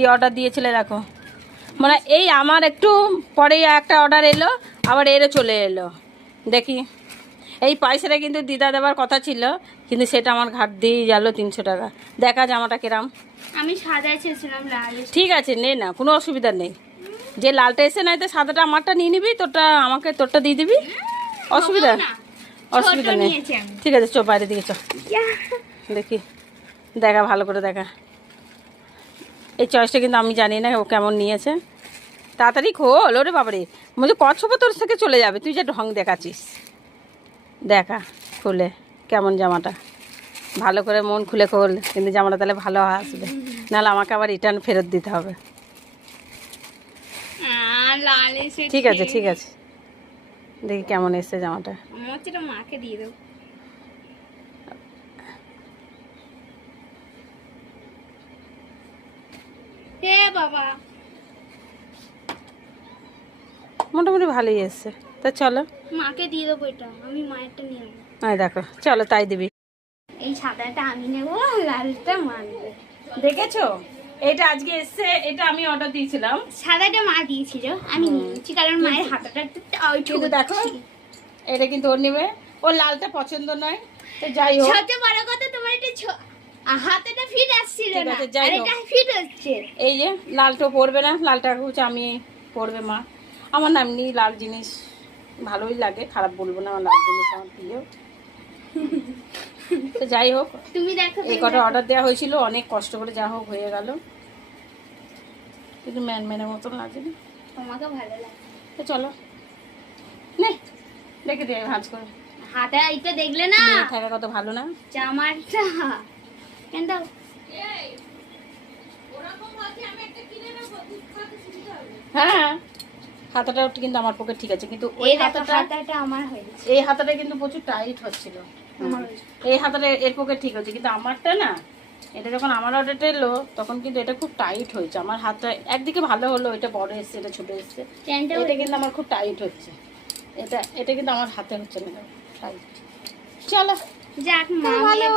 কি অর্ডার দিয়েছিলে দেখো, মানে এই আমার একটু পরেই একটা অর্ডার এলো, আবার এরও চলে এলো। দেখি, এই পয়সাটা কিন্তু দিদা দেওয়ার কথা ছিল, কিন্তু সেটা আমার ঘাট দিয়েই গেল 300 টাকা। দেখা জামাটা কিরাম। আমি সাদা চেয়েছিলাম লাল। ঠিক আছে, নে না, কোনো অসুবিধা নেই। যে লালটা এসে নাই তো সাদাটা আমারটা নিয়ে নিবি, তোরটা আমাকে তোরটা দিয়ে দিবি, অসুবিধা অসুবিধা নেই। ঠিক আছে, চো বাইরে দিকে চো, দেখি দেখা ভালো করে দেখা। এই চয়েসটা কিন্তু আমি জানি না ও কেমন নিয়েছে। তাড়াতাড়ি খোল, ওরে বাবারে, বলছি কচ্ছপও তোর থেকে চলে যাবে, তুই যে ঢং দেখাচ্ছিস। দেখা খুলে কেমন জামাটা, ভালো করে মন খুলে খোল, কিন্তু জামাটা তাহলে ভালো আসবে, নাহলে আমাকে আবার রিটার্ন ফেরত দিতে হবে। লাল এসে ঠিক আছে ঠিক আছে, দেখি কেমন এসছে জামাটা। আমার হচ্ছে এটা মাকে দিয়ে দেবো। হে বাবা, মোটামুটি ভালোই এসছে, তা চলো মাকে দিয়ে দেবো এটা, আমি মায়েরটা নিয়ে নেবো। আয় দেখো, চলো তাই দিবি। এই সাদাটা আমি নেবো, লালটা মা নেবে। দেখেছো, এটা আজকে এসছে, এটা আমি অর্ডার দিয়েছিলাম। সাদাটা মা দিয়েছিল, আমি নিয়েছি কারণ মায়ের হাতাটা একটু কিন্তু দেখো, এটা কিন্তু ওর নেবে, ওর লালটা পছন্দ নয়, তো যাই হোক। সবচেয়ে বড় কথা তোমার এটা হাতাটা ফিট আসছিল ঠিক না, আছে, যাই আর হোক। এটা ফিট হচ্ছে। এই যে লালটা পরবে না, লালটা হচ্ছে আমি পরবে মা। আমার না এমনি লাল জিনিস ভালোই লাগে, খারাপ বলবো না, আমার লাল জিনিস আমার প্রিয়। তো যাই হোক, তুমি দেখো, এই কটা অর্ডার দেওয়া হয়েছিল, অনেক কষ্ট করে যা হোক হয়ে গেল, কিন্তু ম্যানের মতন লাগে না। তোমাকে ভালো লাগে। তো চলো নে, দেখে দিয়ে ভাজ করে। হাতা এটা দেখলে না, মেয়ে থাকা কত ভালো না। জামাটা কেন দাও। হ্যাঁ, হাতাটা কিন্তু আমার পক্ষে ঠিক আছে, কিন্তু ওই এই দেখো হাতাটা, হাতাটা আমার হয়েছে। এই হাতাটা কিন্তু প্রচুর টাইট হচ্ছিল। আমার হয়েছে। এই হাতাটা এর পক্ষে ঠিক হচ্ছে, কিন্তু আমারটা না, এটা যখন আমার অর্ডারটা এলো তখন কিন্তু এটা খুব টাইট হয়েছে। আমার হাতটা একদিকে ভালো হলো, এটা বড় এসছে, এটা ছোট এসছে, এটা কিন্তু আমার খুব টাইট হচ্ছে। এটা কিন্তু আমার হাতে হচ্ছে না টাইট। চলো যাক মা ভালো।